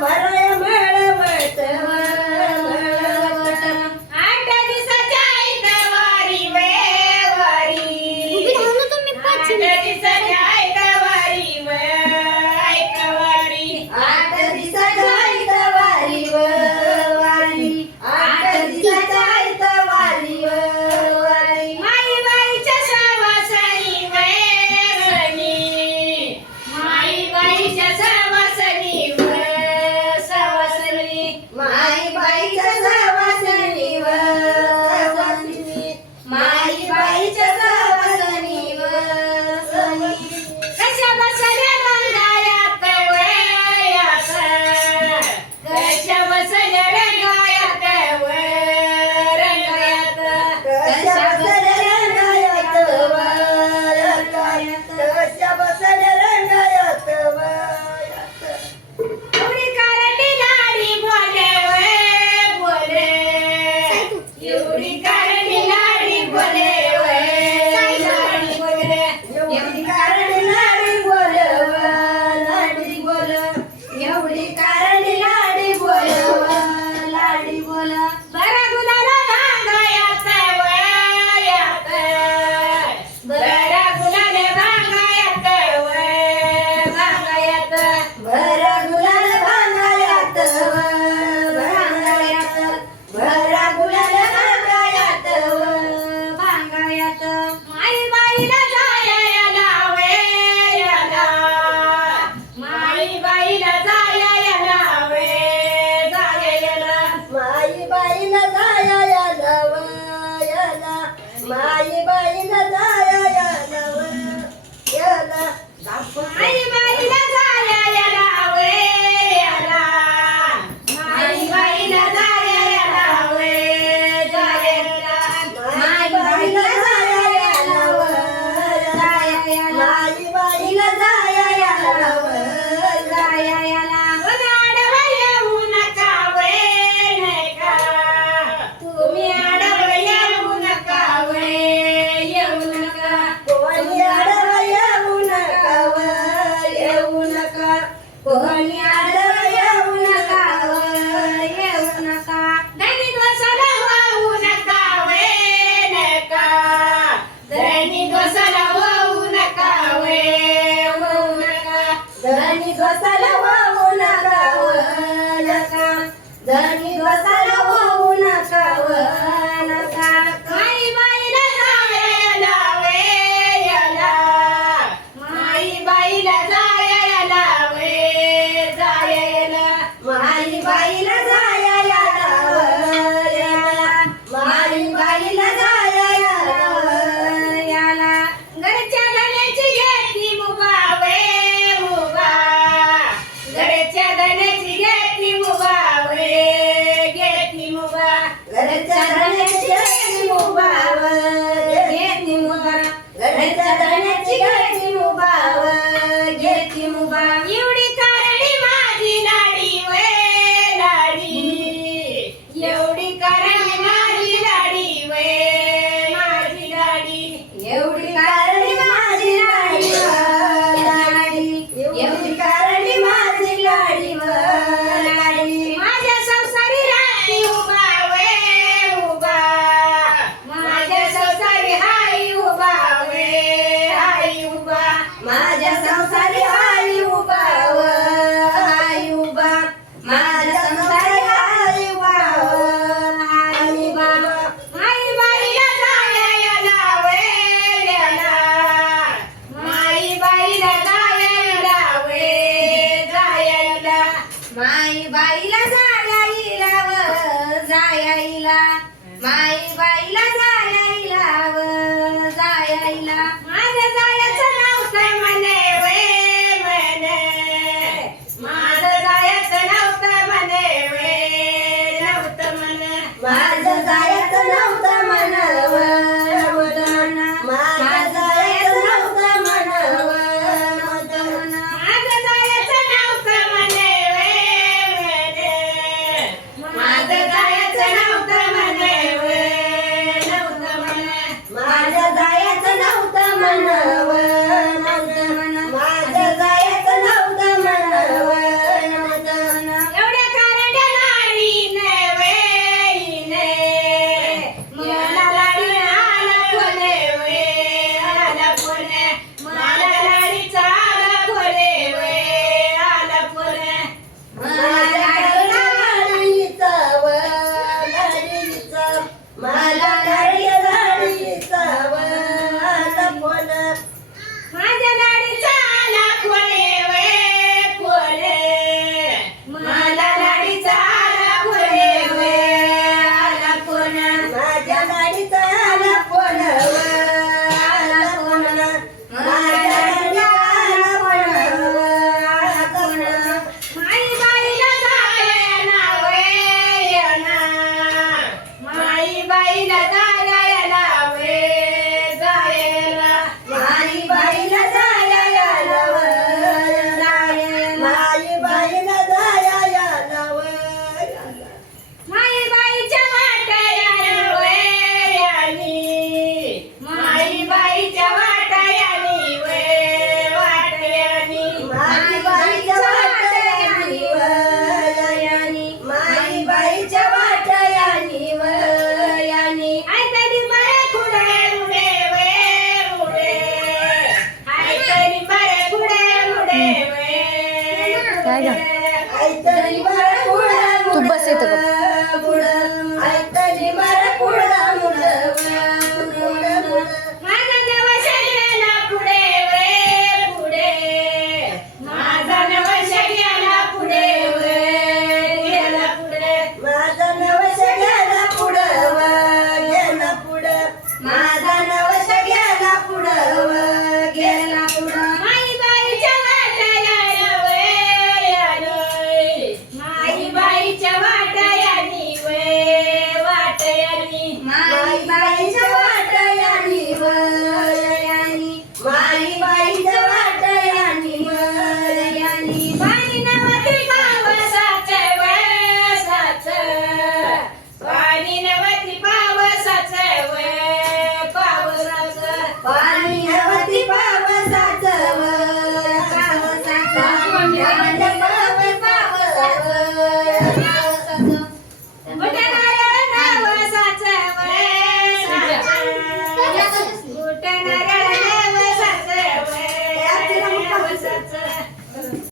barra बसायला वाहू नका धनी बसायला वाहू नका आई उभा आई उभा. माझ्या संसारी आई उभा आई बाईला जाया लावेला माई बाईला जायला लावे जायाला माई बाईला जायाला व जायाला माई बाईला जायाला 来